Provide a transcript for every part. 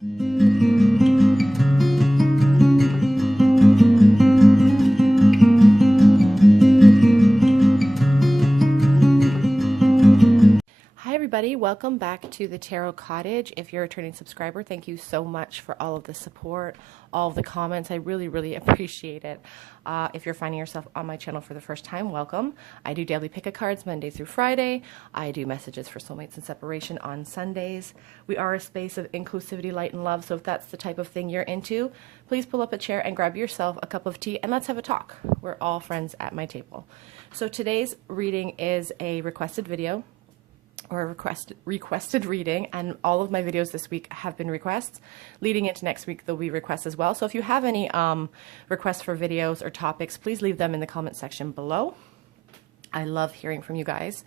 Hi everybody, welcome back to the Tarot Cottage. If you're a returning subscriber, thank you so much for all of the support, all of the comments. I really appreciate it. If you're finding yourself on my channel for the first time, welcome. I do daily pick-a cards Monday through Friday. I do messages for soulmates and separation on Sundays. We are a space of inclusivity, light, and love, so if that's the type of thing you're into, please pull up a chair and grab yourself a cup of tea and let's have a talk. We're all friends at my table. So today's reading is a requested video, or a requested reading, and all of my videos this week have been requests. Leading into next week, there'll be requests as well. So if you have any requests for videos or topics, please leave them in the comment section below. I love hearing from you guys.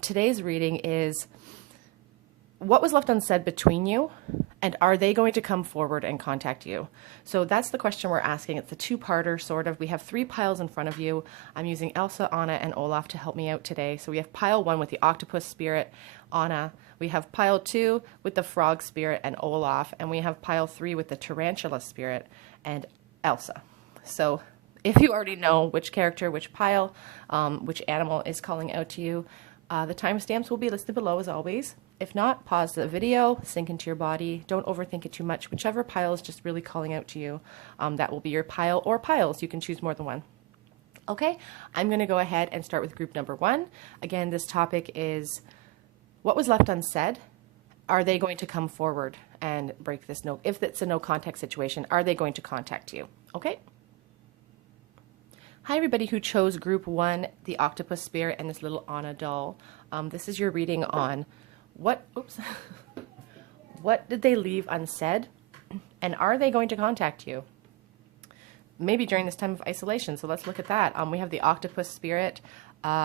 Today's reading is what was left unsaid between you, and are they going to come forward and contact you? So that's the question we're asking. It's a two-parter, sort of. We have three piles in front of you. I'm using Elsa, Anna, and Olaf to help me out today. So we have pile 1 with the octopus spirit, Anna. We have pile 2 with the frog spirit and Olaf. And we have pile 3 with the tarantula spirit and Elsa. So if you already know which character, which pile, which animal is calling out to you, the timestamps will be listed below as always. If not, pause the video, sink into your body. Don't overthink it too much. Whichever pile is just really calling out to you, that will be your pile or piles. You can choose more than one. Okay, I'm going to go ahead and start with group number 1. Again, this topic is what was left unsaid. Are they going to come forward and break this no? If it's a no contact situation, are they going to contact you? Okay. Hi everybody who chose group 1, the octopus spirit and this little Anna doll. This is your reading on what did they leave unsaid, and are they going to contact you? Maybe during this time of isolation. So let's look at that. We have the octopus spirit.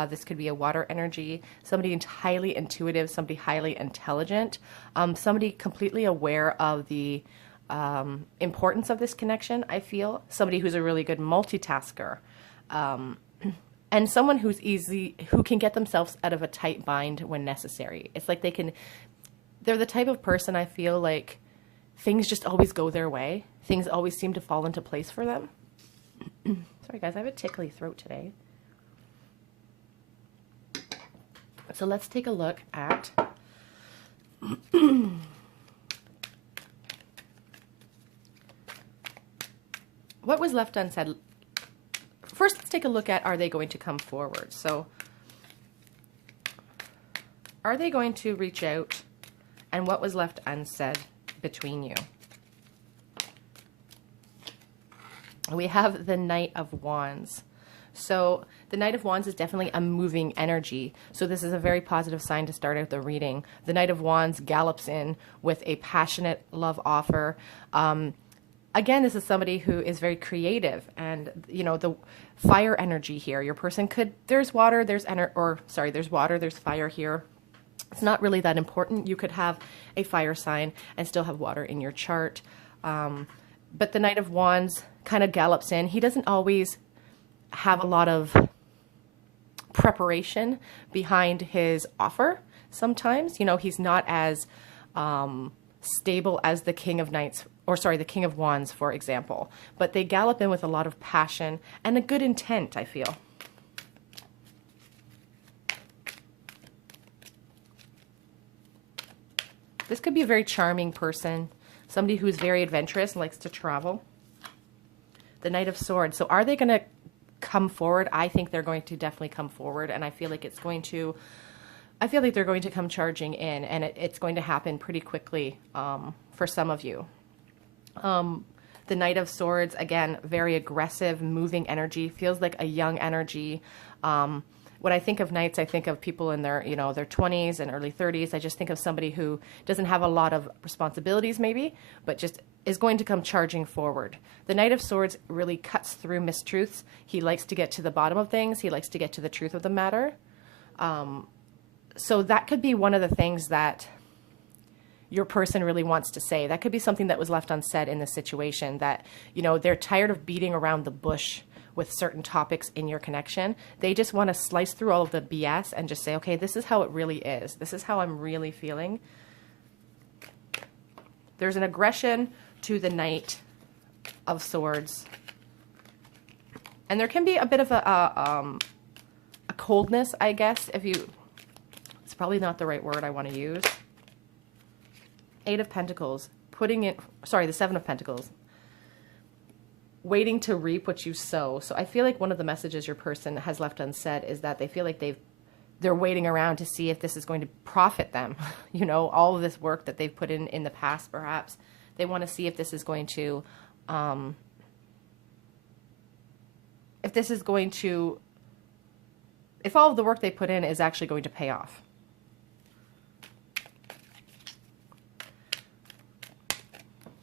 This could be a water energy, somebody highly intuitive, somebody highly intelligent, somebody completely aware of the importance of this connection, I feel. Somebody who's a really good multitasker. And someone who can get themselves out of a tight bind when necessary. It's like they're the type of person I feel like things just always go their way. Things always seem to fall into place for them. Sorry guys, I have a tickly throat today. So let's take a look at what was left unsaid. First, let's take a look at, are they going to come forward? So, are they going to reach out, and what was left unsaid between you? We have the Knight of Wands. So, the Knight of Wands is definitely a moving energy. So, this is a very positive sign to start out the reading. The Knight of Wands gallops in with a passionate love offer. Again, this is somebody who is very creative, and you know, the fire energy here. Your person could, there's water, there's water, there's fire here. It's not really that important. You could have a fire sign and still have water in your chart. But the Knight of Wands kind of gallops in. He doesn't always have a lot of preparation behind his offer. Sometimes, you know, he's not as stable as the King of Knights, or sorry, the King of Wands, for example. But they gallop in with a lot of passion and a good intent, I feel. This could be a very charming person, somebody who's very adventurous and likes to travel. The Knight of Swords. So are they going to come forward? I think they're going to definitely come forward, and I feel like it's going to, I feel like they're going to come charging in, and it's going to happen pretty quickly for some of you. The Knight of Swords, again, very aggressive, moving energy, feels like a young energy. When I think of knights, I think of people in their, you know, their 20s and early 30s. I just think of somebody who doesn't have a lot of responsibilities maybe, but just is going to come charging forward. The Knight of Swords really cuts through mistruths. He likes to get to the bottom of things. He likes to get to the truth of the matter. So that could be one of the things that your person really wants to say. That could be something that was left unsaid in this situation, that, you know, they're tired of beating around the bush with certain topics in your connection. They just want to slice through all of the BS and just say, okay, this is how it really is. This is how I'm really feeling. There's an aggression to the Knight of Swords. And there can be a bit of a coldness, I guess, if you... It's probably not the right word I want to use. 8 of Pentacles. Putting it... Sorry, the 7 of Pentacles. Waiting to reap what you sow. So I feel like one of the messages your person has left unsaid is that they feel like they're waiting around to see if this is going to profit them. You know, all of this work that they've put in the past, perhaps. They want to see if this is going to... if all of the work they put in is actually going to pay off.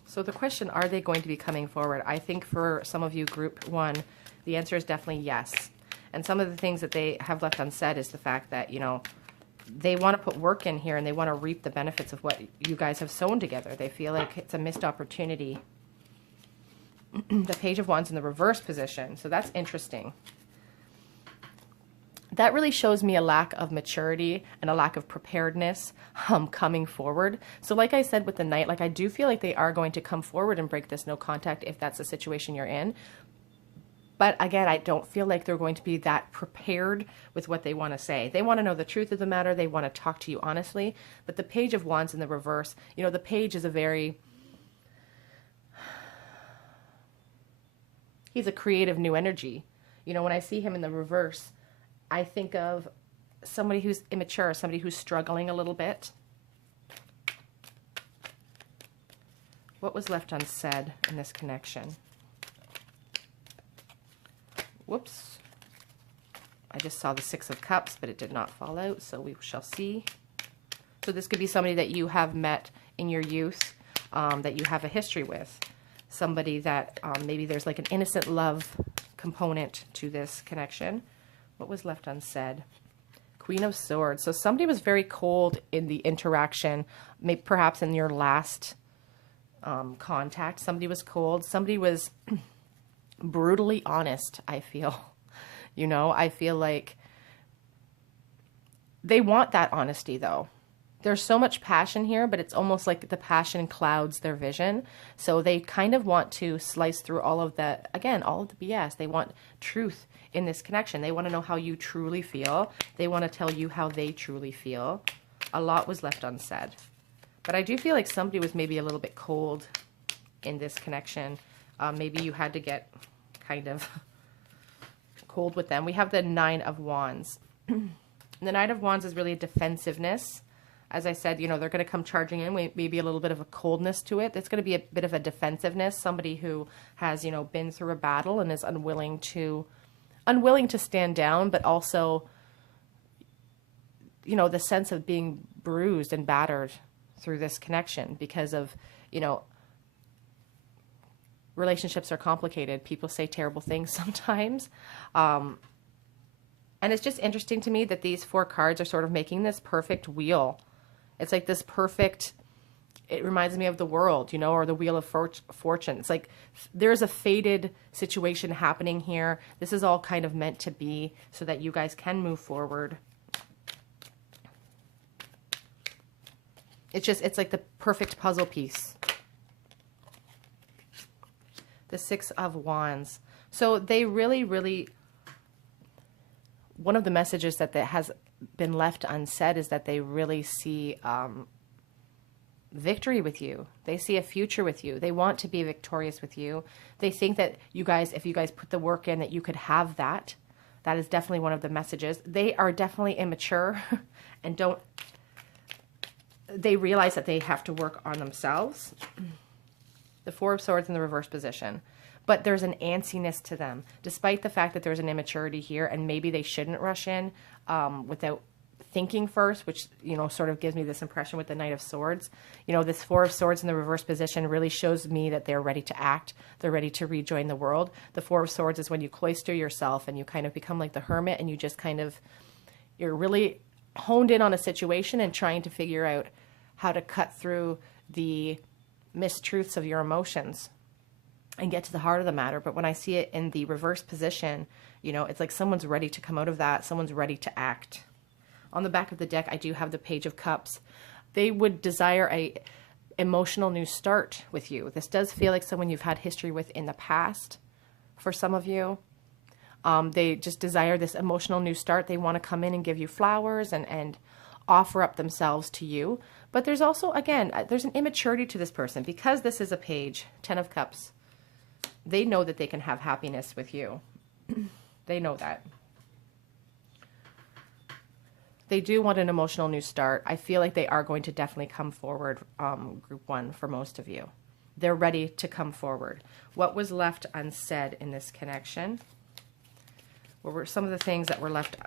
So the question, are they going to be coming forward? I think for some of you, group 1, the answer is definitely yes. And some of the things that they have left unsaid is the fact that, you know, they want to put work in here and they want to reap the benefits of what you guys have sown together. They feel like it's a missed opportunity. The Page of Wands in the reverse position. So that's interesting. That really shows me a lack of maturity and a lack of preparedness coming forward. So like I said with the Knight, like I do feel like they are going to come forward and break this no contact if that's the situation you're in. But again, I don't feel like they're going to be that prepared with what they want to say. They want to know the truth of the matter. They want to talk to you honestly. But the Page of Wands in the reverse, you know, the Page is a very... He's a creative new energy. You know, when I see him in the reverse, I think of somebody who's immature, somebody who's struggling a little bit. What was left unsaid in this connection? Whoops. I just saw the 6 of Cups, but it did not fall out, so we shall see. So this could be somebody that you have met in your youth, that you have a history with. Somebody that maybe there's like an innocent love component to this connection. What was left unsaid? Queen of Swords. So somebody was very cold in the interaction, maybe perhaps in your last contact. Somebody was cold. Somebody was brutally honest, I feel. You know, I feel like they want that honesty, though. There's so much passion here, but it's almost like the passion clouds their vision. So they kind of want to slice through all of the, again, all of the BS. They want truth in this connection. They want to know how you truly feel. They want to tell you how they truly feel. A lot was left unsaid. But I do feel like somebody was maybe a little bit cold in this connection. Maybe you had to get kind of cold with them. We have the 9 of Wands. The 9 of Wands is really a defensiveness. As I said, you know, they're going to come charging in, maybe a little bit of a coldness to it. It's going to be a bit of a defensiveness. Somebody who has, you know, been through a battle and is unwilling to stand down, but also, you know, the sense of being bruised and battered through this connection because of, you know, relationships are complicated. People say terrible things sometimes. And it's just interesting to me that these 4 cards are sort of making this perfect wheel. It's like this perfect, it reminds me of the world, you know, or the Wheel of Fortune. It's like there's a fated situation happening here. This is all kind of meant to be so that you guys can move forward. It's like the perfect puzzle piece. The 6 of Wands. So they really, really, one of the messages that has been left unsaid is that they really see victory with you. They see a future with you. They want to be victorious with you. They think that you guys, if you guys put the work in, that you could have that. That is definitely one of the messages. They are definitely immature and they realize that they have to work on themselves. The 4 of Swords in the reverse position. But there's an antsiness to them, despite the fact that there's an immaturity here, and maybe they shouldn't rush in without thinking first, which, you know, sort of gives me this impression with the Knight of Swords. You know, this 4 of Swords in the reverse position really shows me that they're ready to act. They're ready to rejoin the world. The 4 of Swords is when you cloister yourself and you kind of become like the hermit, and you just kind of, you're really honed in on a situation and trying to figure out how to cut through the mistruths of your emotions and get to the heart of the matter. But when I see it in the reverse position, you know, it's like someone's ready to come out of that. Someone's ready to act. On the back of the deck, I do have the Page of Cups. They would desire a emotional new start with you. This does feel like someone you've had history with in the past for some of you. They just desire this emotional new start. They want to come in and give you flowers and offer up themselves to you. But there's also, again, there's an immaturity to this person. Because this is a page, 10 of Cups, they know that they can have happiness with you. They know that. They do want an emotional new start. I feel like they are going to definitely come forward, group 1, for most of you. They're ready to come forward. What was left unsaid in this connection? What were some of the things that were left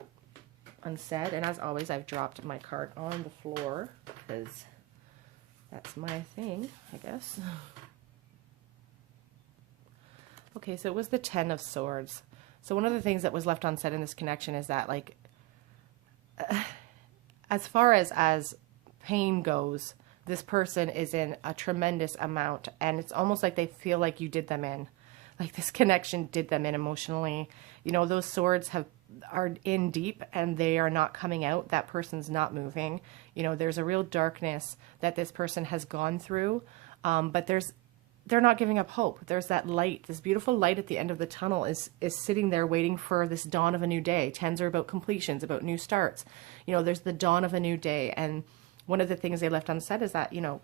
unsaid? And as always, I've dropped my card on the floor because that's my thing, I guess. Okay, so it was the 10 of Swords. So one of the things that was left unsaid in this connection is that, like, as far as pain goes, this person is in a tremendous amount, and it's almost like they feel like you did them in. Like this connection did them in emotionally. You know, those swords are in deep and they are not coming out. That person's not moving. You know, there's a real darkness that this person has gone through, but they're not giving up hope. There's that light, this beautiful light at the end of the tunnel is sitting there waiting for this dawn of a new day. 10s are about completions, about new starts. You know, there's the dawn of a new day. And one of the things they left unsaid is that, you know,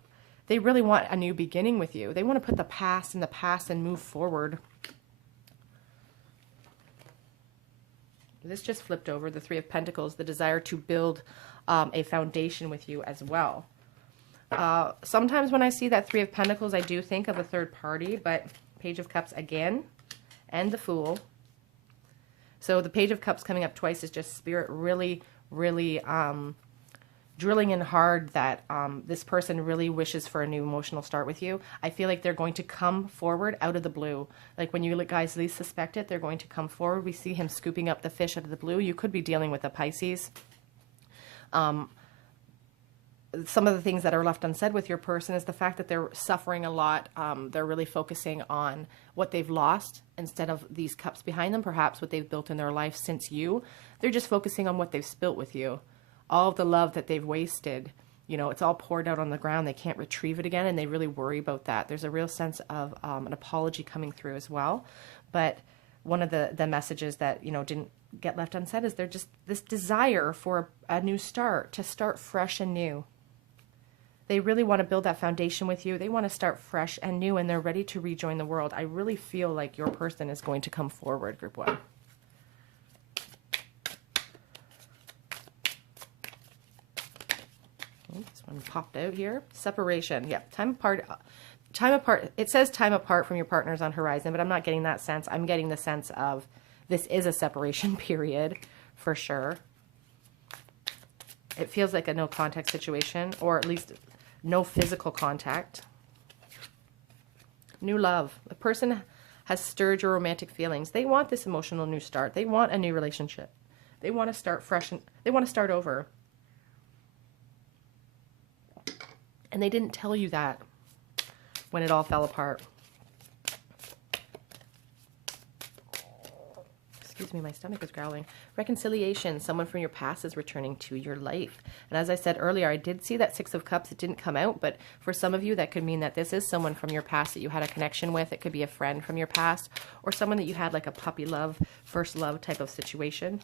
they really want a new beginning with you. They want to put the past in the past and move forward. This just flipped over, the 3 of Pentacles, the desire to build a foundation with you as well. Sometimes when I see that 3 of Pentacles, I do think of a third party, but Page of Cups again, and the Fool. So the Page of Cups coming up twice is just Spirit really, really drilling in hard that this person really wishes for a new emotional start with you. I feel like they're going to come forward out of the blue. Like when you guys least suspect it, they're going to come forward. We see him scooping up the fish out of the blue. You could be dealing with a Pisces. Some of the things that are left unsaid with your person is the fact that they're suffering a lot. They're really focusing on what they've lost instead of these cups behind them, perhaps what they've built in their life since you. They're just focusing on what they've spilt with you. All of the love that they've wasted, you know, it's all poured out on the ground. They can't retrieve it again, and they really worry about that. There's a real sense of an apology coming through as well. But one of the messages that, you know, didn't get left unsaid is they're just this desire for a new start, to start fresh and new. They really want to build that foundation with you. They want to start fresh and new, and they're ready to rejoin the world. I really feel like your person is going to come forward, group 1. This one popped out here. Separation. Yeah, time apart. Time apart. It says time apart from your partners on horizon, but I'm not getting that sense. I'm getting the sense of this is a separation period for sure. It feels like a no contact situation, or at least no physical contact. New love. The person has stirred your romantic feelings. They want this emotional new start. They want a new relationship. They want to start fresh and they want to start over. And they didn't tell you that when it all fell apart. Excuse me, my stomach is growling. Reconciliation. Someone from your past is returning to your life. And as I said earlier, I did see that 6 of Cups. It didn't come out, but for some of you, that could mean that this is someone from your past that you had a connection with. It could be a friend from your past, or someone that you had like a puppy love, first love type of situation.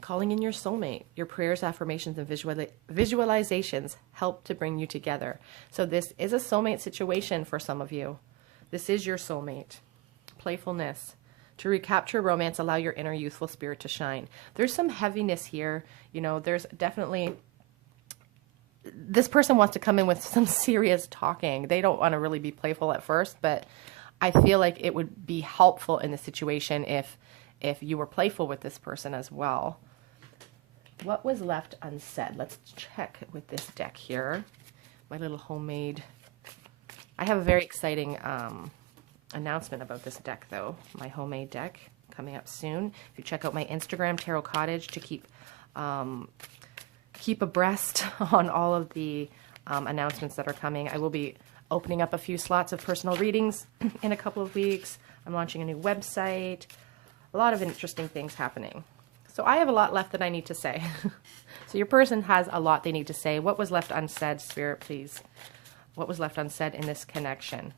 Calling in your soulmate. Your prayers, affirmations, and visualizations help to bring you together. So this is a soulmate situation for some of you. This is your soulmate. Playfulness. To recapture romance, allow your inner youthful spirit to shine. There's some heaviness here. You know, there's definitely... This person wants to come in with some serious talking. They don't want to really be playful at first, but I feel like it would be helpful in the situation if you were playful with this person as well. What was left unsaid? Let's check with this deck here. My little homemade... I have a very exciting announcement about this deck, though. My homemade deck coming up soon. If you check out my Instagram, Tarot Cottage, to keep abreast on all of the announcements that are coming. I will be opening up a few slots of personal readings in a couple of weeks. I'm launching a new website. A lot of interesting things happening. So I have a lot left that I need to say. So your person has a lot they need to say. What was left unsaid, Spirit, please? What was left unsaid in this connection?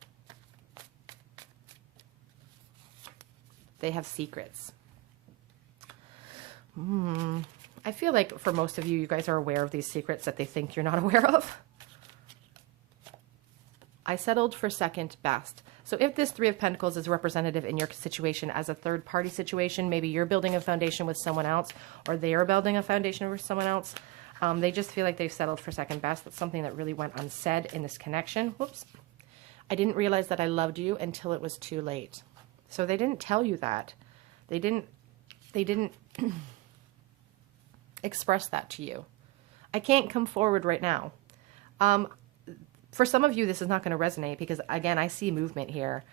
They have secrets. I feel like for most of you, you guys are aware of these secrets that they think you're not aware of. I settled for second best. So if this Three of Pentacles is representative in your situation as a third party situation, maybe you're building a foundation with someone else, or they are building a foundation with someone else, they just feel like they've settled for second best. That's something that really went unsaid in this connection. Whoops. I didn't realize that I loved you until it was too late. So they didn't tell you that. They didn't express that to you. I can't come forward right now. For some of you, this is not going to resonate because, again, I see movement here.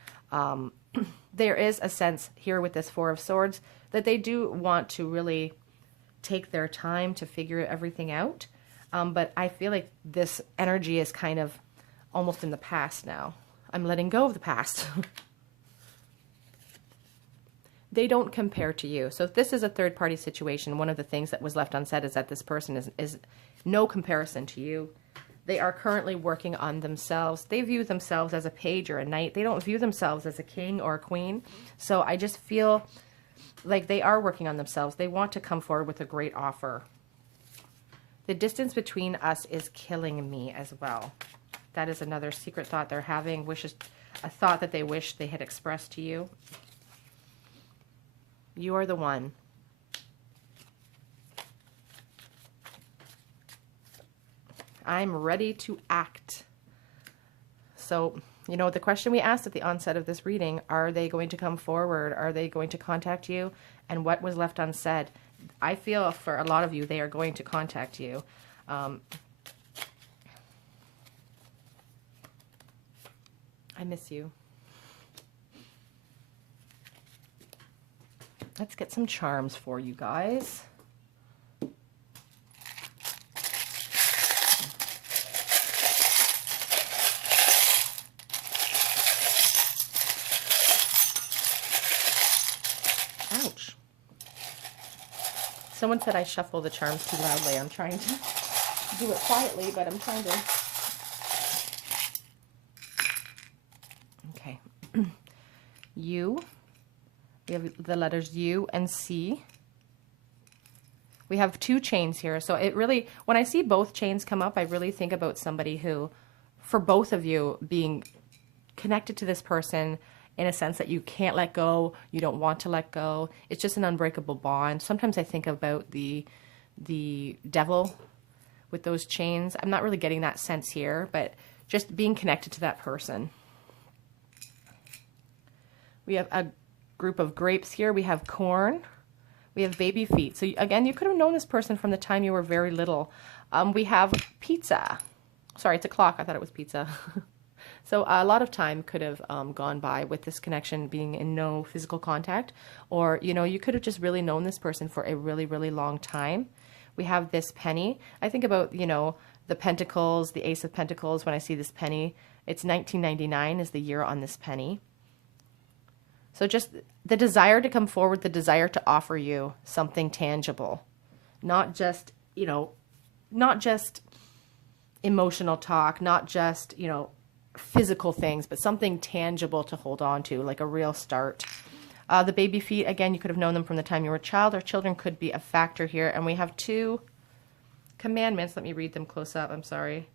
There is a sense here with this Four of Swords that they do want to really take their time to figure everything out. But I feel like this energy is kind of almost in the past now. I'm letting go of the past. They don't compare to you. So if this is a third-party situation, one of the things that was left unsaid is that this person is no comparison to you. They are currently working on themselves. They view themselves as a page or a knight. They don't view themselves as a king or a queen. So I just feel like they are working on themselves. They want to come forward with a great offer. The distance between us is killing me as well. That is another secret thought they're having, a thought that they wish they had expressed to you. You are the one. I'm ready to act. So, you know, the question we asked at the onset of this reading, are they going to come forward? Are they going to contact you? And what was left unsaid? I feel for a lot of you, they are going to contact you. I miss you. Let's get some charms for you guys. Ouch. Someone said I shuffle the charms too loudly. I'm trying to do it quietly, but I'm trying to... Okay. U. We have the letters U and C. We have two chains here. So it really, when I see both chains come up, I really think about somebody who, for both of you, being connected to this person in a sense that you can't let go, you don't want to let go. It's just an unbreakable bond. Sometimes I think about the devil with those chains. I'm not really getting that sense here, but just being connected to that person. We have a group of grapes here. We have corn. We have baby feet. So again, you could have known this person from the time you were very little. We have pizza. Sorry, it's a clock. I thought it was pizza. So a lot of time could have gone by with this connection being in no physical contact. Or, you know, you could have just really known this person for a really, really long time. We have this penny. I think about, you know, the pentacles, the Ace of Pentacles. When I see this penny, it's 1999 is the year on this penny. So just the desire to come forward, the desire to offer you something tangible, not just, you know, not just emotional talk, not just, you know, physical things, but something tangible to hold on to, like a real start. The baby feet, again, you could have known them from the time you were a child, or children could be a factor here. And we have two commandments. Let me read them close up. I'm sorry.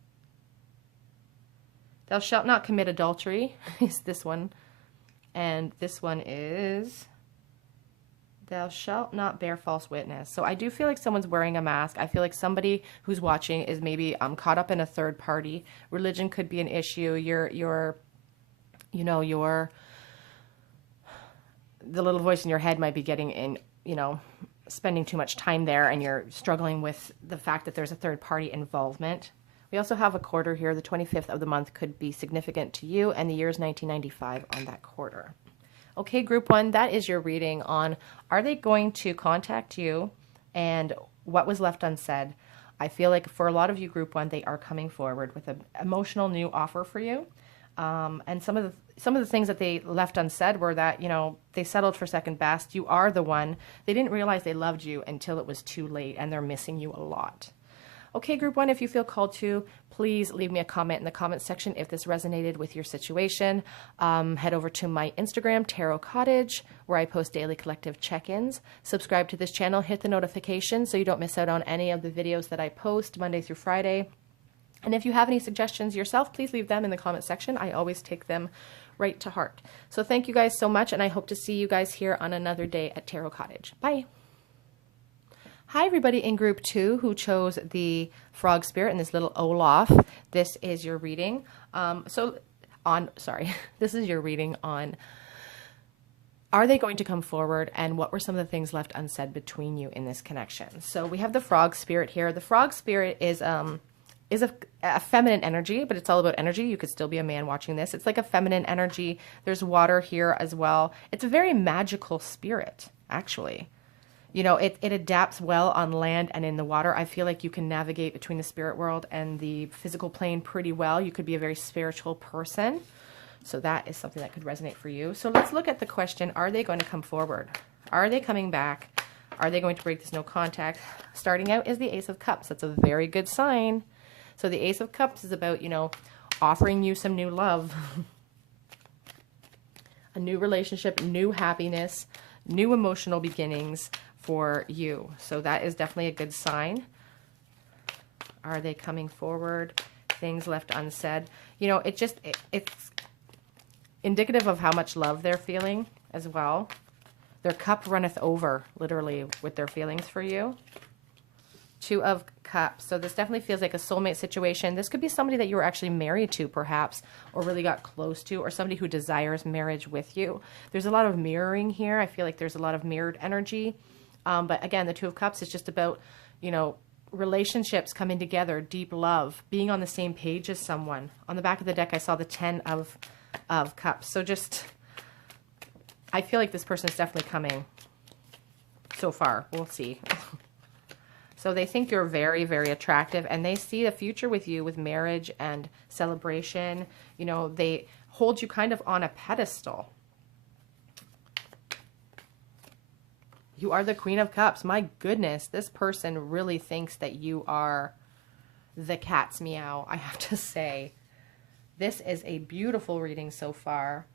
Thou shalt not commit adultery is this one. And this one is, thou shalt not bear false witness. So I do feel like someone's wearing a mask. I feel like somebody who's watching is maybe caught up in a third party. Religion could be an issue. The little voice in your head might be getting in, you know, spending too much time there, and you're struggling with the fact that there's a third party involvement. We also have a quarter here. The 25th of the month could be significant to you, and the year is 1995 on that quarter. Okay, group one, that is your reading on, are they going to contact you and what was left unsaid? I feel like for a lot of you, group one, they are coming forward with an emotional new offer for you. And some of the things that they left unsaid were that, you know, they settled for second best. You are the one. They didn't realize they loved you until it was too late, and they're missing you a lot. Okay, group one, if you feel called to, please leave me a comment in the comment section if this resonated with your situation. Head over to my Instagram, Tarot Cottage, where I post daily collective check-ins. Subscribe to this channel, hit the notifications so you don't miss out on any of the videos that I post Monday through Friday. And if you have any suggestions yourself, please leave them in the comment section. I always take them right to heart. So thank you guys so much, and I hope to see you guys here on another day at Tarot Cottage. Bye. Hi, everybody in group 2 who chose the frog spirit and this little Olaf. This is your reading. This is your reading on, are they going to come forward, and what were some of the things left unsaid between you in this connection? So we have the frog spirit here. The frog spirit is a feminine energy, but it's all about energy. You could still be a man watching this. It's like a feminine energy. There's water here as well. It's a very magical spirit, actually. You know, it adapts well on land and in the water. I feel like you can navigate between the spirit world and the physical plane pretty well. You could be a very spiritual person. So that is something that could resonate for you. So let's look at the question, are they going to come forward? Are they coming back? Are they going to break this no contact? Starting out is the Ace of Cups. That's a very good sign. So the Ace of Cups is about, you know, offering you some new love, a new relationship, new happiness, new emotional beginnings for you. So that is definitely a good sign. Are they coming forward? Things left unsaid. You know, it's indicative of how much love they're feeling as well. Their cup runneth over, literally, with their feelings for you. Two of Cups. So this definitely feels like a soulmate situation. This could be somebody that you were actually married to, perhaps, or really got close to, or somebody who desires marriage with you. There's a lot of mirroring here. I feel like there's a lot of mirrored energy. But again, the Two of Cups is just about, you know, relationships coming together, deep love, being on the same page as someone. On the back of the deck, I saw the Ten of Cups. So just, I feel like this person is definitely coming so far. We'll see. So they think you're very, very attractive, and they see a future with you with marriage and celebration. You know, they hold you kind of on a pedestal. You are the Queen of Cups. My goodness, this person really thinks that you are the cat's meow, I have to say. This is a beautiful reading so far.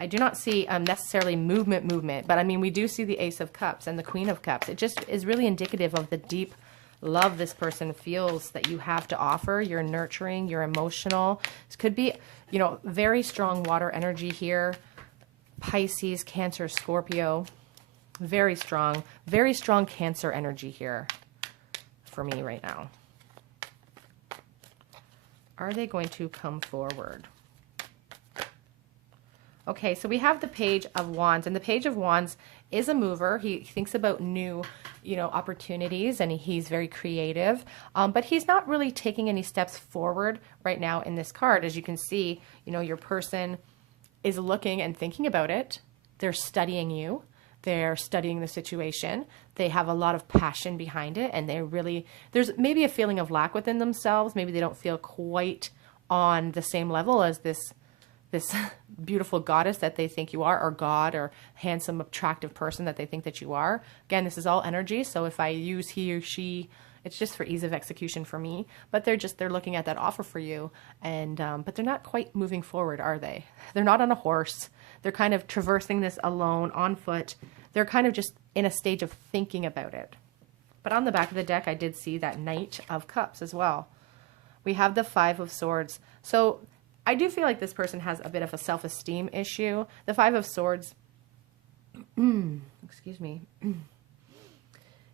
I do not see necessarily movement, but I mean, we do see the Ace of Cups and the Queen of Cups. It just is really indicative of the deep love this person feels that you have to offer. You're nurturing, you're emotional. This could be, you know, very strong water energy here. Pisces, Cancer, Scorpio. Very strong Cancer energy here for me right now. Are they going to come forward? Okay, so we have the Page of Wands, and the Page of Wands is a mover. He thinks about new, you know, opportunities, and he's very creative, but he's not really taking any steps forward right now in this card. As you can see, you know, your person is looking and thinking about it. They're studying you. They're studying the situation. They have a lot of passion behind it, and they really, there's maybe a feeling of lack within themselves. Maybe they don't feel quite on the same level as this beautiful goddess that they think you are, or god, or handsome, attractive person that they think that you are. Again, this is all energy, so if I use he or she, it's just for ease of execution for me. But they're looking at that offer for you, and but they're not quite moving forward, are they? They're not on a horse. They're kind of traversing this alone, on foot. They're kind of just in a stage of thinking about it. But on the back of the deck, I did see that Knight of Cups as well. We have the Five of Swords. So I do feel like this person has a bit of a self-esteem issue. The Five of Swords, excuse me.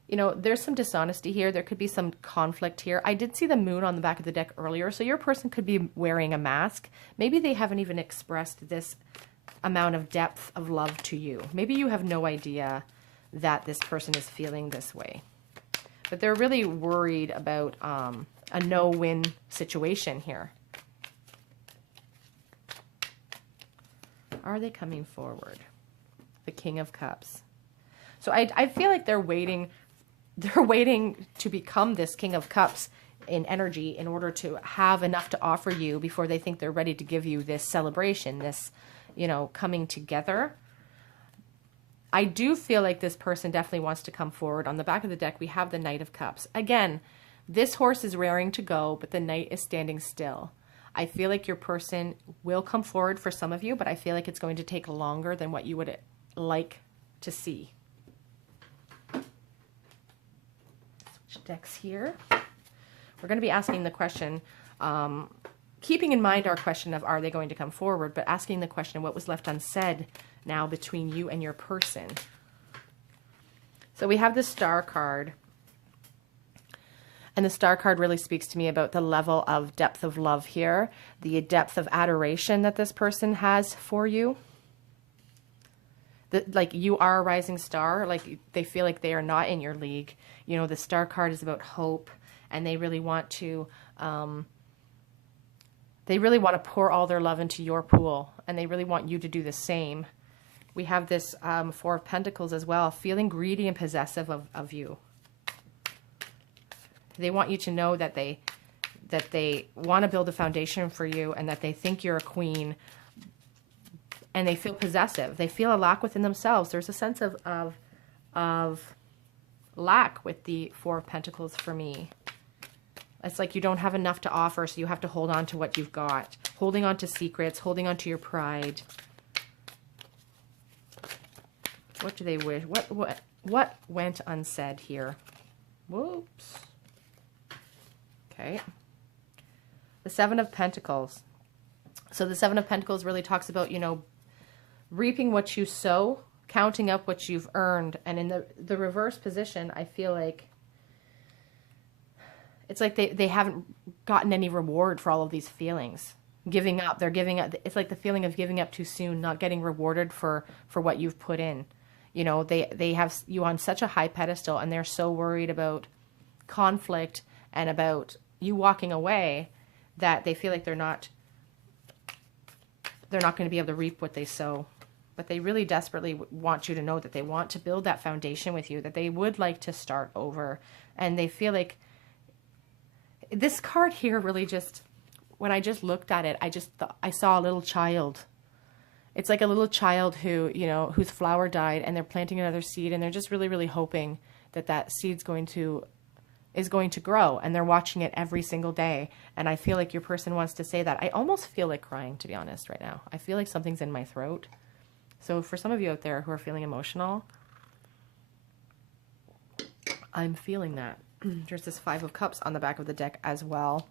You know, there's some dishonesty here. There could be some conflict here. I did see the Moon on the back of the deck earlier, so your person could be wearing a mask. Maybe they haven't even expressed this amount of depth of love to you. Maybe you have no idea that this person is feeling this way. But they're really worried about a no-win situation here. Are they coming forward? The King of Cups. So I feel like they're waiting to become this King of Cups in energy in order to have enough to offer you before they think they're ready to give you this celebration, this, you know, coming together. I do feel like this person definitely wants to come forward. On the back of the deck, we have the Knight of Cups. Again, This horse is raring to go, but the knight is standing still. I feel like your person will come forward for some of you, but I feel like it's going to take longer than what you would like to see. Switch decks here. We're going to be asking the question, keeping in mind our question of are they going to come forward, but asking the question what was left unsaid now between you and your person. So we have the Star card. And the Star card really speaks to me about the level of depth of love here, the depth of adoration that this person has for you. Like you are a rising star, like they feel like they are not in your league. You know, the Star card is about hope, and they really want to pour all their love into your pool, and they really want you to do the same. We have this Four of Pentacles as well, feeling greedy and possessive of you. They want you to know that they want to build a foundation for you, and that they think you're a queen, and they feel possessive. They feel a lack within themselves. There's a sense of lack with the Four of Pentacles for me. It's like you don't have enough to offer, so you have to hold on to what you've got. Holding on to secrets, holding on to your pride. What do they wish? What went unsaid here? Whoops. Okay. The Seven of Pentacles. So the Seven of Pentacles really talks about, you know, reaping what you sow, counting up what you've earned. And in the reverse position, I feel like it's like they haven't gotten any reward for all of these feelings. Giving up. They're giving up. It's like the feeling of giving up too soon, not getting rewarded for what you've put in. You know, they have you on such a high pedestal, and they're so worried about conflict and about you walking away that they feel like they're not going to be able to reap what they sow. But they really desperately want you to know that they want to build that foundation with you, that they would like to start over. And they feel like this card here really just, when I just looked at it, I saw a little child. It's like a little child who, you know, whose flower died, and they're planting another seed, and they're just really, really hoping that seed's going to grow, and they're watching it every single day. And I feel like your person wants to say that. I almost feel like crying, to be honest, right now. I feel like something's in my throat. So for some of you out there who are feeling emotional, I'm feeling that. There's this Five of Cups on the back of the deck as well.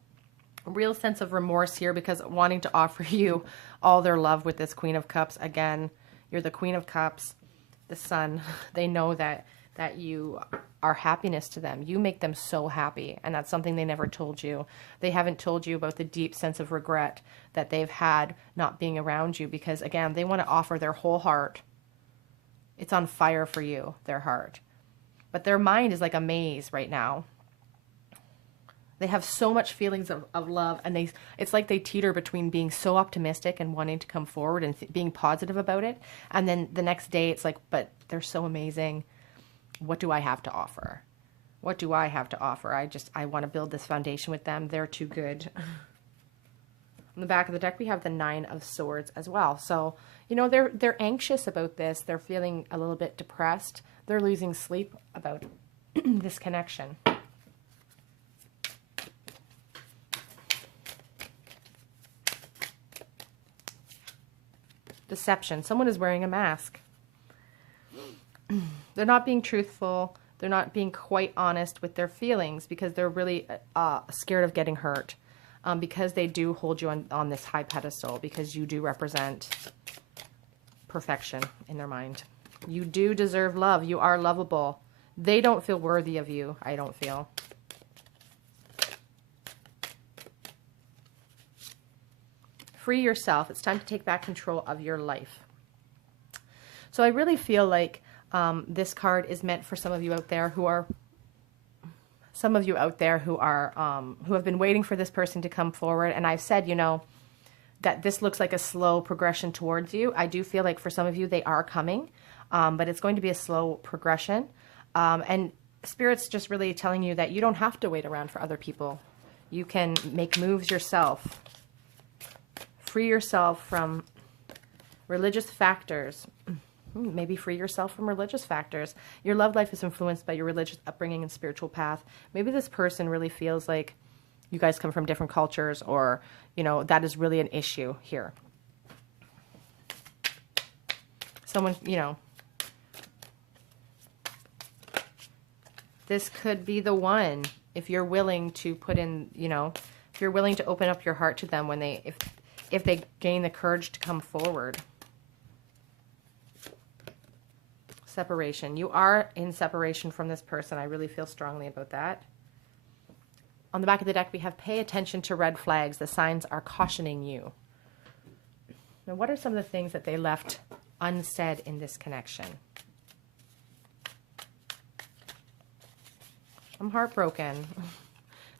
A real sense of remorse here, because wanting to offer you all their love with this Queen of Cups. Again, you're the Queen of Cups, the Sun. They know that you are happiness to them. You make them so happy, and that's something they never told you. They haven't told you about the deep sense of regret that they've had not being around you, because, again, they want to offer their whole heart. It's on fire for you, their heart. But their mind is like a maze right now. They have so much feelings of love, and it's like they teeter between being so optimistic and wanting to come forward and being positive about it, and then the next day it's like, but they're so amazing. What do I have to offer? What do I have to offer? I want to build this foundation with them. They're too good. On the back of the deck, we have the Nine of Swords as well. So, you know, they're anxious about this. They're feeling a little bit depressed. They're losing sleep about this connection. Deception. Someone is wearing a mask. They're not being truthful. They're not being quite honest with their feelings, because they're really scared of getting hurt, because they do hold you on this high pedestal, because you do represent perfection in their mind. You do deserve love. You are lovable. They don't feel worthy of you, I don't feel. Free yourself. It's time to take back control of your life. So I really feel like this card is meant for some of you out there who have been waiting for this person to come forward. And I've said, you know, that this looks like a slow progression towards you. I do feel like for some of you, they are coming, but it's going to be a slow progression. And Spirit's just really telling you that you don't have to wait around for other people. You can make moves yourself. Free yourself from religious factors. Maybe free yourself from religious factors. Your love life is influenced by your religious upbringing and spiritual path. Maybe this person really feels like you guys come from different cultures, or, you know, that is really an issue here. Someone, you know, this could be the one if you're willing to put in, you know, if you're willing to open up your heart to them when they, if they gain the courage to come forward. Separation. You are in separation from this person. I really feel strongly about that. On the back of the deck, we have pay attention to red flags. The signs are cautioning you. Now, what are some of the things that they left unsaid in this connection? I'm heartbroken.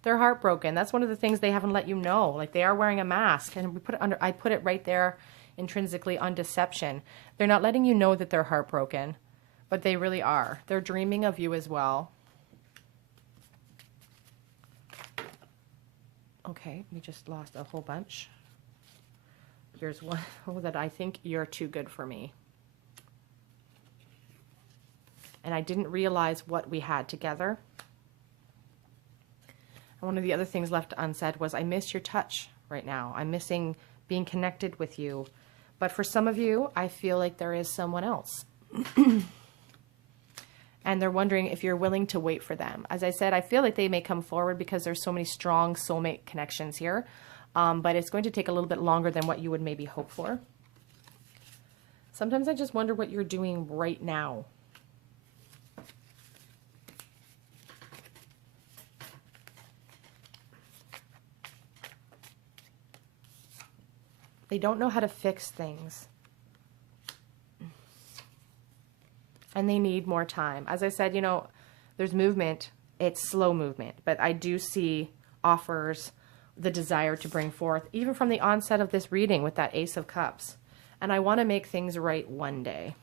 They're heartbroken. That's one of the things they haven't let you know. Like, they are wearing a mask, and we put it under, I put it right there intrinsically on deception. They're not letting you know that they're heartbroken, but they really are. They're dreaming of you as well. Okay, we just lost a whole bunch. Here's one that I think you're too good for me. And I didn't realize what we had together. And one of the other things left unsaid was, I miss your touch right now. I'm missing being connected with you. But for some of you, I feel like there is someone else. And they're wondering if you're willing to wait for them. As I said, I feel like they may come forward because there's so many strong soulmate connections here. But it's going to take a little bit longer than what you would maybe hope for. Sometimes I just wonder what you're doing right now. They don't know how to fix things. And they need more time. As I said, you know, there's movement. It's slow movement. But I do see offers, the desire to bring forth, even from the onset of this reading with that Ace of Cups. And I want to make things right one day.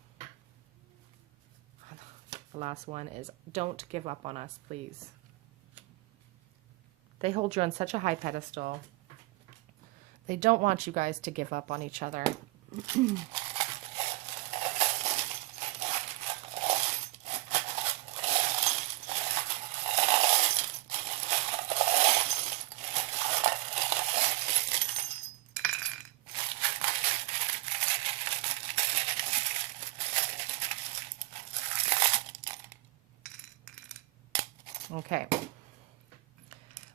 The last one is, don't give up on us, please. They hold you on such a high pedestal. They don't want you guys to give up on each other. Okay.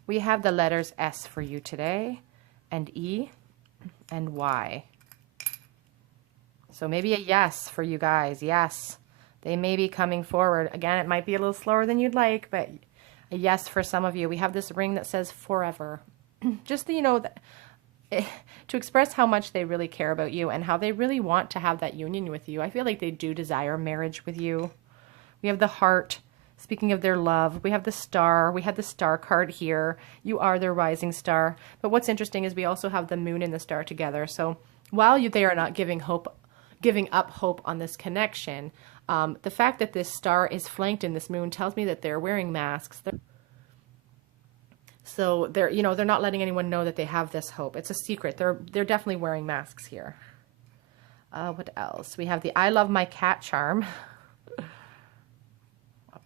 We have the letters S for you today, and E, and Y. So maybe a yes for you guys. Yes, they may be coming forward. Again, it might be a little slower than you'd like, but a yes for some of you. We have this ring that says forever. Just, you know, to express how much they really care about you and how they really want to have that union with you. I feel like they do desire marriage with you. We have the heart. Speaking of their love, we have the star. We have the star card here. You are their rising star. But what's interesting is we also have the moon and the star together. So while they are not giving up hope on this connection, the fact that this star is flanked in this moon tells me that they're wearing masks. So they're, you know, they're not letting anyone know that they have this hope. It's a secret. They're definitely wearing masks here. What else? We have the I love my cat charm.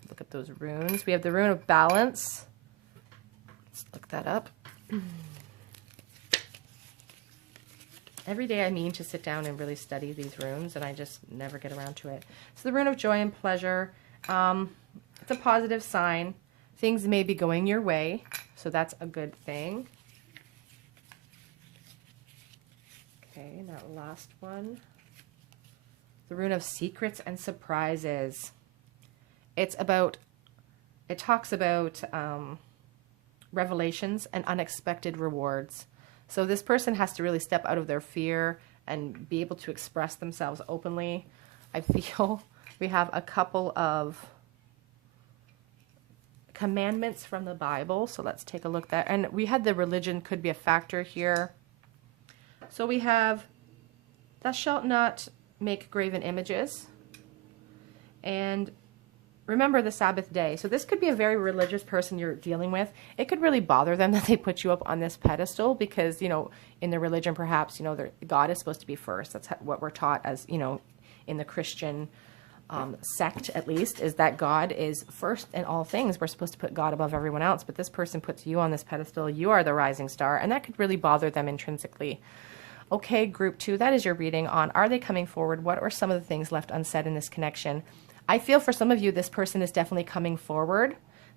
Look at those runes. We have the rune of balance. Let's look that up. Every day I mean to sit down and really study these runes, and I just never get around to it. So the rune of joy and pleasure. It's a positive sign. Things may be going your way, so that's a good thing. Okay, that last one. The rune of secrets and surprises. It talks about revelations and unexpected rewards. So this person has to really step out of their fear and be able to express themselves openly. I feel we have a couple of commandments from the Bible. So let's take a look at that. And we had the religion could be a factor here. So we have, thou shalt not make graven images. And remember the Sabbath day. So this could be a very religious person you're dealing with. It could really bother them that they put you up on this pedestal because, you know, in the religion, perhaps, you know, God is supposed to be first. That's what we're taught as, you know, in the Christian sect, at least, is that God is first in all things. We're supposed to put God above everyone else, but this person puts you on this pedestal. You are the rising star, and that could really bother them intrinsically. Okay, group 2, that is your reading on are they coming forward? What are some of the things left unsaid in this connection? I feel for some of you, this person is definitely coming forward.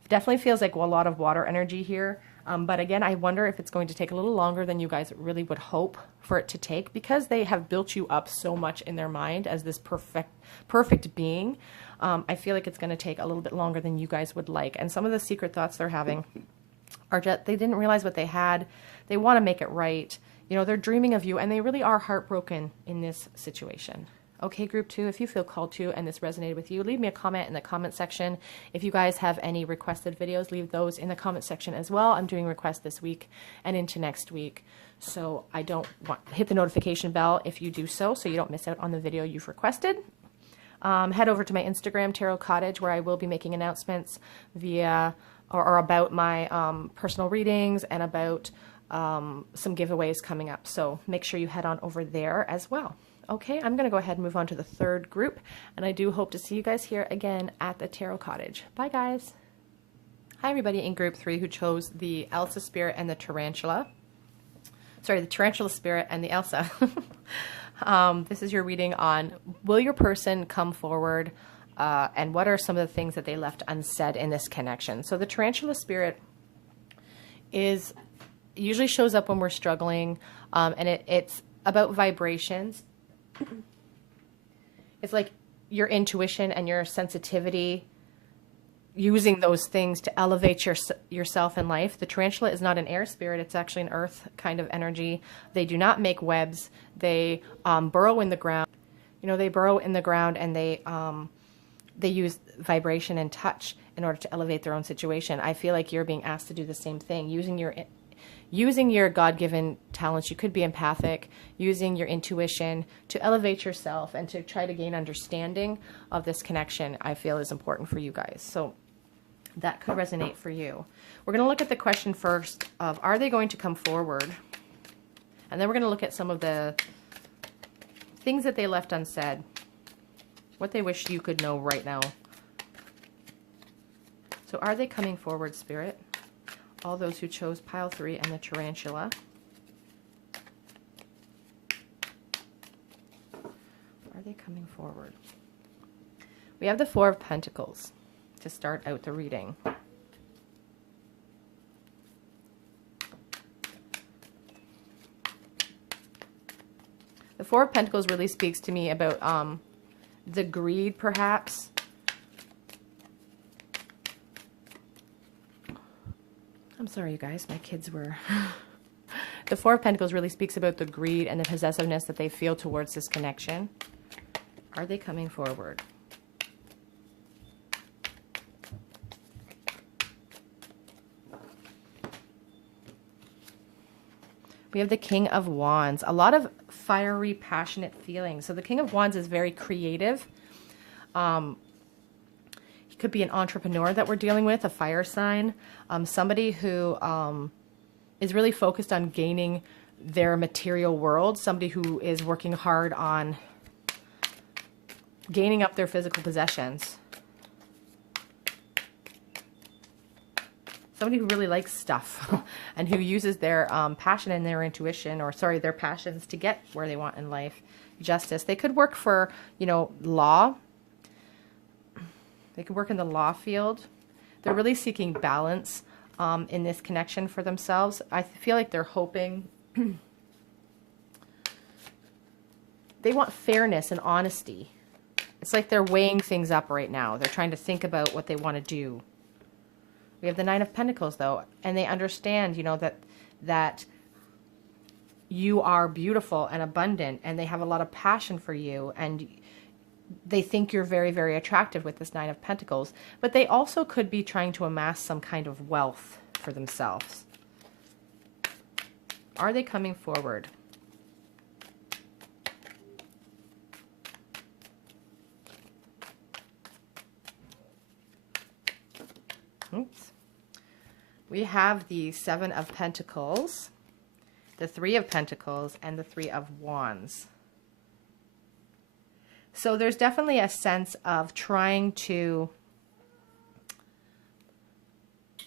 Definitely feels like a lot of water energy here. But again, I wonder if it's going to take a little longer than you guys really would hope for it to take, because they have built you up so much in their mind as this perfect being. I feel like it's going to take a little bit longer than you guys would like. And some of the secret thoughts they're having are just, they didn't realize what they had. They want to make it right. You know, they're dreaming of you, and they really are heartbroken in this situation. Okay, group 2, if you feel called to and this resonated with you, leave me a comment in the comment section. If you guys have any requested videos, leave those in the comment section as well. I'm doing requests this week and into next week. So I don't want, hit the notification bell if you do so you don't miss out on the video you've requested. Head over to my Instagram, Tarot Cottage, where I will be making announcements via or about my personal readings and about some giveaways coming up. So make sure you head on over there as well. Okay, I'm going to go ahead and move on to the third group, and I do hope to see you guys here again at the Tarot Cottage. Bye, guys. Hi, everybody in group 3 who chose the Elsa Spirit and the Tarantula. Sorry, the Tarantula Spirit and the Elsa. This is your reading on will your person come forward, and what are some of the things that they left unsaid in this connection. So the Tarantula Spirit usually shows up when we're struggling, and it's about vibrations. It's like your intuition and your sensitivity, using those things to elevate yourself in life. The tarantula is not an air spirit. It's actually an earth kind of energy. They do not make webs. They burrow in the ground. You know, they burrow in the ground, and they use vibration and touch in order to elevate their own situation. I feel like you're being asked to do the same thing, using your God-given talents. You could be empathic, using your intuition to elevate yourself and to try to gain understanding of this connection, I feel is important for you guys. So that could resonate for you. We're going to look at the question first of, are they going to come forward? And then we're going to look at some of the things that they left unsaid, what they wish you could know right now. So are they coming forward, Spirit? All those who chose pile 3 and the tarantula. Are they coming forward? We have the 4 of Pentacles to start out the reading. The 4 of Pentacles really speaks to me about the greed, perhaps. I'm sorry, you guys. My kids were... The 4 of Pentacles really speaks about the greed and the possessiveness that they feel towards this connection. Are they coming forward? We have the King of Wands. A lot of fiery, passionate feelings. So the King of Wands is very creative. He could be an entrepreneur that we're dealing with, a fire sign. Somebody who is really focused on gaining their material world. Somebody who is working hard on gaining up their physical possessions. Somebody who really likes stuff and who uses their passion and their intuition, or sorry, their passions to get where they want in life. Justice. They could work for, you know, law. They could work in the law field. They're really seeking balance in this connection for themselves. I feel like they're hoping they want fairness and honesty. It's like they're weighing things up right now. They're trying to think about what they want to do. We have the 9 of Pentacles, though, and they understand, you know, that you are beautiful and abundant, and they have a lot of passion for you, and they think you're very, very attractive with this 9 of Pentacles. But they also could be trying to amass some kind of wealth for themselves. Are they coming forward? Oops. We have the 7 of Pentacles, the 3 of Pentacles, and the 3 of Wands. So there's definitely a sense of trying to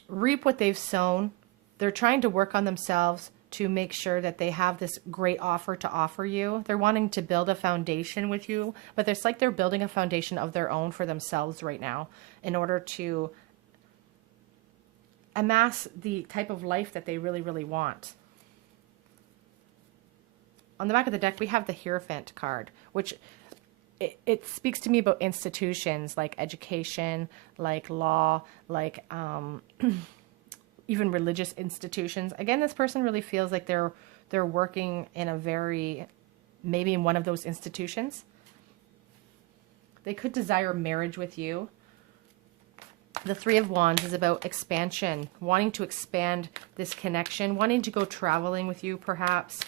reap what they've sown. They're trying to work on themselves to make sure that they have this great offer to offer you. They're wanting to build a foundation with you, but it's like they're building a foundation of their own for themselves right now in order to amass the type of life that they really, really want. On the back of the deck, we have the Hierophant card, which it speaks to me about institutions like education, like law, like even religious institutions. Again, this person really feels like they're working in maybe in one of those institutions. They could desire marriage with you. The Three of Wands is about expansion, wanting to expand this connection, wanting to go traveling with you perhaps.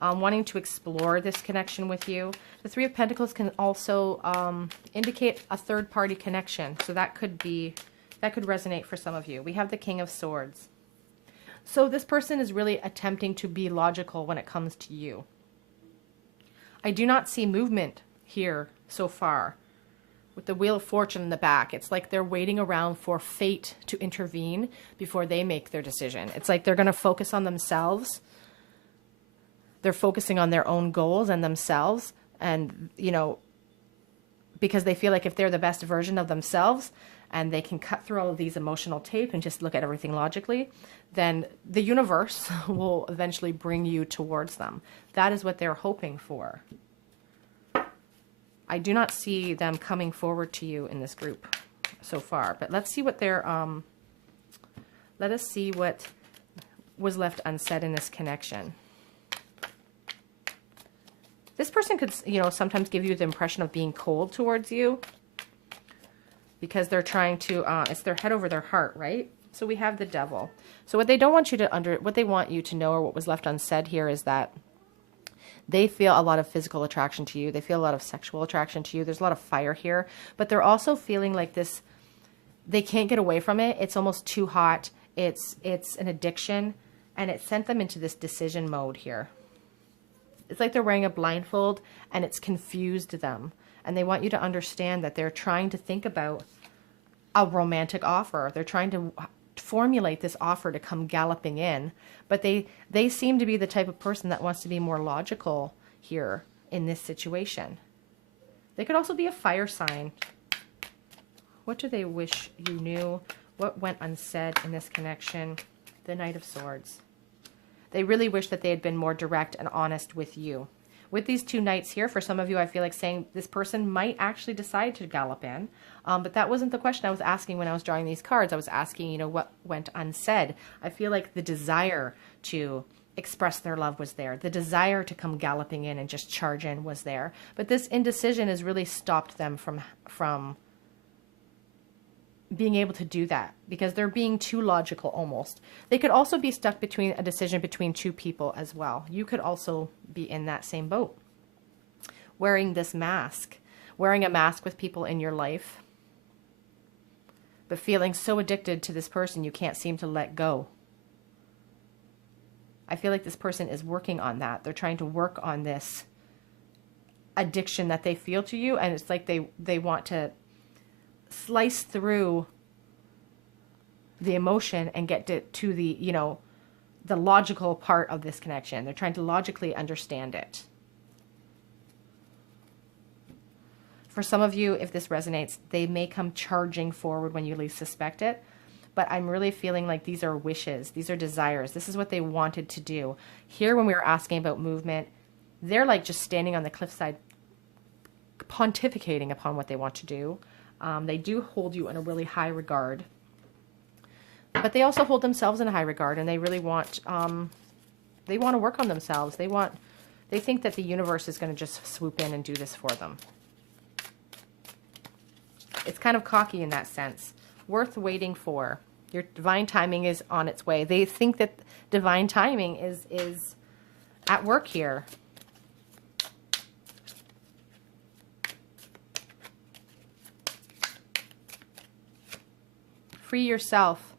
Wanting to explore this connection with you. The Three of Pentacles can also indicate a third-party connection. So that could resonate for some of you. We have the King of Swords. So this person is really attempting to be logical when it comes to you. I do not see movement here so far. With the Wheel of Fortune in the back, it's like they're waiting around for fate to intervene before they make their decision. It's like they're going to focus on themselves. They're focusing on their own goals and themselves. And, because they feel like if they're the best version of themselves and they can cut through all of these emotional tape and just look at everything logically, then the universe will eventually bring you towards them. That is what they're hoping for. I do not see them coming forward to you in this group so far. But let's see what let us see what was left unsaid in this connection. This person could, sometimes give you the impression of being cold towards you because they're trying to, it's their head over their heart, right? So we have the Devil. So what they don't want you to what they want you to know, or what was left unsaid here, is that they feel a lot of physical attraction to you. They feel a lot of sexual attraction to you. There's a lot of fire here, but they're also feeling like this, they can't get away from it. It's almost too hot. It's an addiction, and it sent them into this decision mode here. It's like they're wearing a blindfold and it's confused them. And they want you to understand that they're trying to think about a romantic offer. They're trying to formulate this offer to come galloping in. But they seem to be the type of person that wants to be more logical here in this situation. They could also be a fire sign. What do they wish you knew? What went unsaid in this connection? The Knight of Swords. They really wish that they had been more direct and honest with you. With these two knights here, for some of you, I feel like saying this person might actually decide to gallop in. But that wasn't the question I was asking when I was drawing these cards. I was asking, what went unsaid. I feel like the desire to express their love was there. The desire to come galloping in and just charge in was there. But this indecision has really stopped them from being able to do that, because they're being too logical almost. They could also be stuck between a decision between two people as well. You could also be in that same boat. Wearing this mask, wearing a mask with people in your life, but feeling so addicted to this person you can't seem to let go. I feel like this person is working on that. They're trying to work on this addiction that they feel to you, and it's like they want to slice through the emotion and get to the, the logical part of this connection. They're trying to logically understand it. For some of you, if this resonates, they may come charging forward when you least suspect it. But I'm really feeling like these are wishes. These are desires. This is what they wanted to do. Here, when we were asking about movement, they're like just standing on the cliffside, pontificating upon what they want to do. They do hold you in a really high regard, but they also hold themselves in a high regard, and they really want, they want to work on themselves. They think that the universe is going to just swoop in and do this for them. It's kind of cocky in that sense. Worth waiting for. Your divine timing is on its way. They think that divine timing is at work here. Free yourself.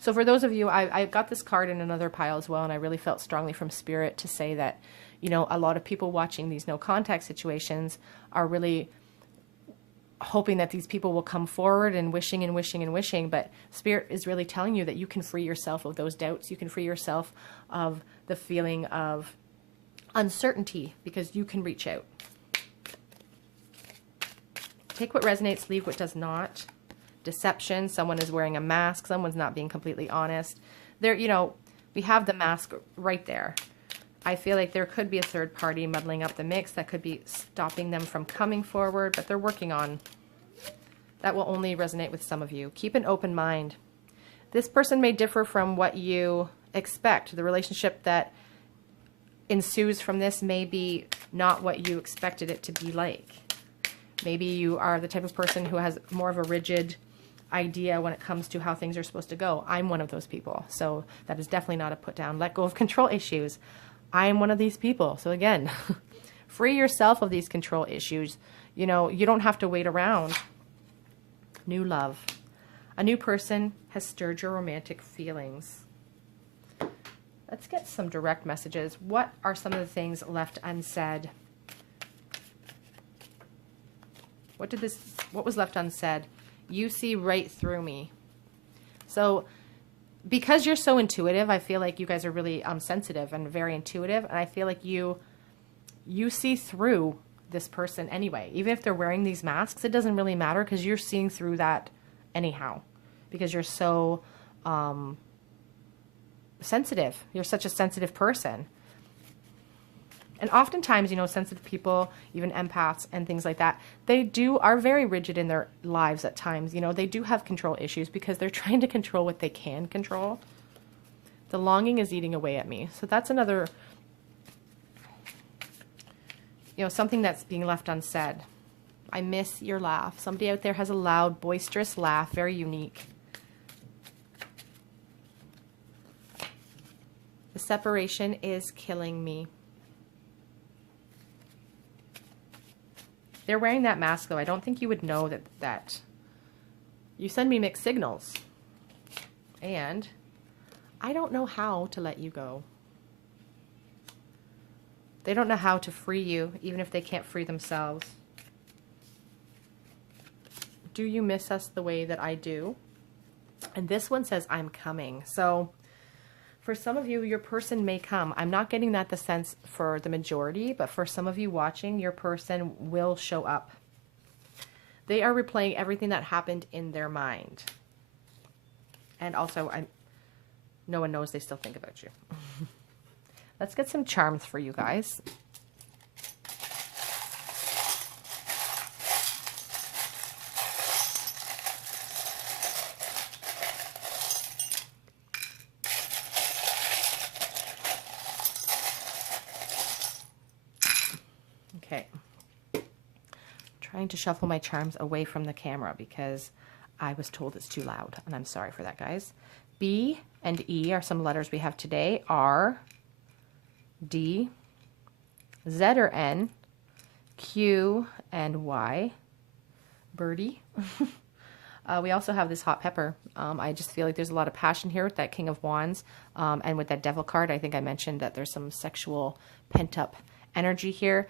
So for those of you, I got this card in another pile as well, and I really felt strongly from Spirit to say that, a lot of people watching these no contact situations are really hoping that these people will come forward and wishing and wishing and wishing, but Spirit is really telling you that you can free yourself of those doubts. You can free yourself of the feeling of uncertainty because you can reach out. Take what resonates, leave what does not. Deception, someone is wearing a mask, someone's not being completely honest. There, you know, we have the mask right there. I feel like there could be a third party muddling up the mix that could be stopping them from coming forward, but they're working on. That will only resonate with some of you. Keep an open mind. This person may differ from what you expect. The relationship that ensues from this may be not what you expected it to be like. Maybe you are the type of person who has more of a rigid idea when it comes to how things are supposed to go. I'm one of those people. So that is definitely not a put down. Let go of control issues. I am one of these people. So again, free yourself of these control issues. You know, you don't have to wait around. New love. A new person has stirred your romantic feelings. Let's get some direct messages. What are some of the things left unsaid? What was left unsaid? You see right through me. So because you're so intuitive, I feel like you guys are really sensitive and very intuitive. And I feel like you see through this person anyway. Even if they're wearing these masks, it doesn't really matter because you're seeing through that anyhow. Because you're so sensitive. You're such a sensitive person. And oftentimes, you know, sensitive people, even empaths and things like that, are very rigid in their lives at times. You know, they do have control issues because they're trying to control what they can control. The longing is eating away at me. So that's another, you know, something that's being left unsaid. I miss your laugh. Somebody out there has a loud, boisterous laugh, very unique. The separation is killing me. They're wearing that mask, though. I don't think you would know that you send me mixed signals. And I don't know how to let you go. They don't know how to free you, even if they can't free themselves. Do you miss us the way that I do? And this one says, I'm coming. So for some of you, your person may come. I'm not getting that the sense for the majority, but for some of you watching, your person will show up. They are replaying everything that happened in their mind. And also, no one knows they still think about you. Let's get some charms for you guys. Okay, trying to shuffle my charms away from the camera because I was told it's too loud, and I'm sorry for that, guys. B and E are some letters we have today. R, D, Z or N, Q, and Y. Birdie. We also have this hot pepper. I just feel like there's a lot of passion here with that King of Wands. And with that Devil card, I think I mentioned that there's some sexual pent-up energy here.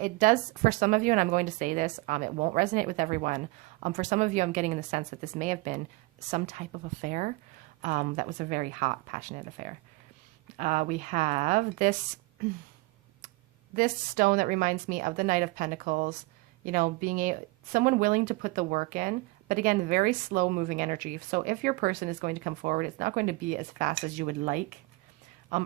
It does, for some of you, and I'm going to say this, it won't resonate with everyone. For some of you, I'm getting in the sense that this may have been some type of affair that was a very hot, passionate affair. We have this stone that reminds me of the Knight of Pentacles, you know, being someone willing to put the work in, but again, very slow moving energy. So if your person is going to come forward, it's not going to be as fast as you would like.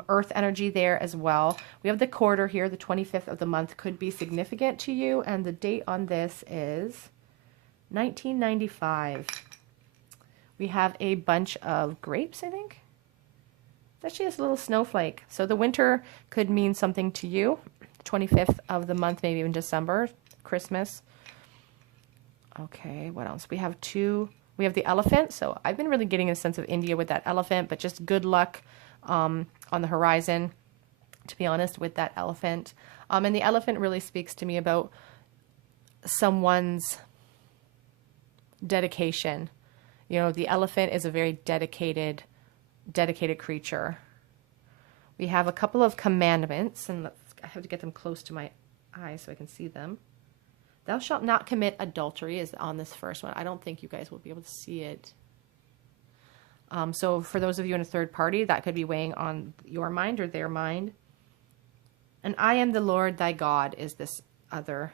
Earth energy there as well. We have the quarter here, the 25th of the month could be significant to you, and the date on this is 1995. We have a bunch of grapes, I think. It's actually this little snowflake. So the winter could mean something to you. 25th of the month, maybe even December, Christmas. Okay, what else? We have the elephant. So I've been really getting a sense of India with that elephant, but just good luck on the horizon, to be honest, with that elephant. And the elephant really speaks to me about someone's dedication. You know, the elephant is a very dedicated creature. We have a couple of commandments, and I have to get them close to my eyes so I can see them. Thou shalt not commit adultery is on this first one. I don't think you guys will be able to see it. So for those of you in a third party, that could be weighing on your mind or their mind. And I am the Lord thy God is this other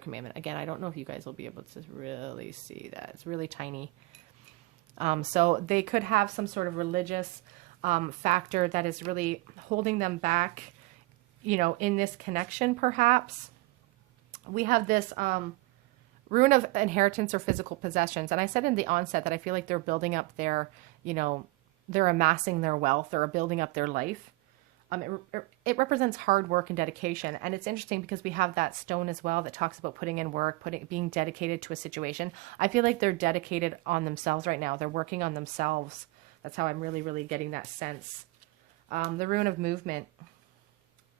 commandment. Again, I don't know if you guys will be able to really see that. It's really tiny. So they could have some sort of religious factor that is really holding them back, you know, in this connection, perhaps. We have this ruin of inheritance or physical possessions. And I said in the onset that I feel like they're building up their, you know, they're amassing their wealth or building up their life. It represents hard work and dedication. And it's interesting because we have that stone as well that talks about putting in work, being dedicated to a situation. I feel like they're dedicated on themselves right now. They're working on themselves. That's how I'm really, really getting that sense. The ruin of movement.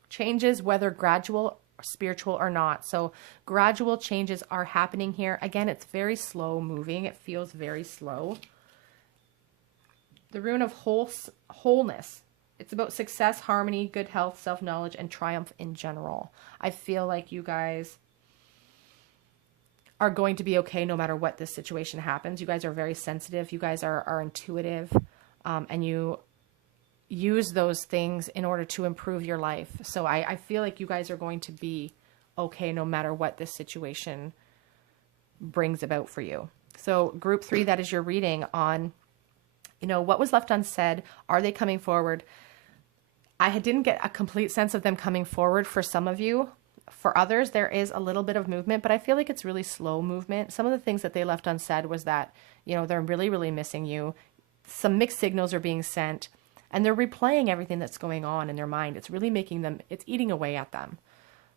Changes, whether gradual, spiritual or not. So gradual changes are happening here. Again, it's very slow moving. It feels very slow. The ruin of wholeness. It's about success, harmony, good health, self-knowledge, and triumph in general. I feel like you guys are going to be okay no matter what this situation happens. You guys are very sensitive. You guys are intuitive. And you use those things in order to improve your life. So I feel like you guys are going to be okay no matter what this situation brings about for you. So group 3, that is your reading on, you know, what was left unsaid. Are they coming forward? I didn't get a complete sense of them coming forward for some of you. For others, there is a little bit of movement, but I feel like it's really slow movement. Some of the things that they left unsaid was that, you know, they're really, really missing you. Some mixed signals are being sent, and they're replaying everything that's going on in their mind. It's really making them, it's eating away at them.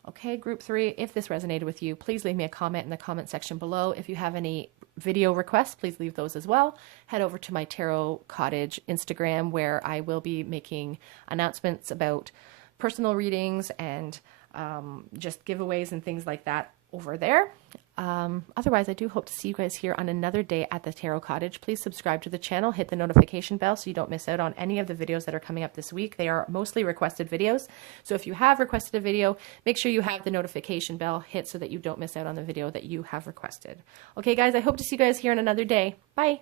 Okay, group 3, if this resonated with you, please leave me a comment in the comment section below. If you have any video requests, please leave those as well. Head over to my Tarot Cottage Instagram, where I will be making announcements about personal readings and just giveaways and things like that over there. Otherwise, I do hope to see you guys here on another day at the Tarot Cottage. Please subscribe to the channel, hit the notification bell so you don't miss out on any of the videos that are coming up this week. They are mostly requested videos. So if you have requested a video, make sure you have the notification bell hit so that you don't miss out on the video that you have requested. Okay, guys, I hope to see you guys here on another day. Bye.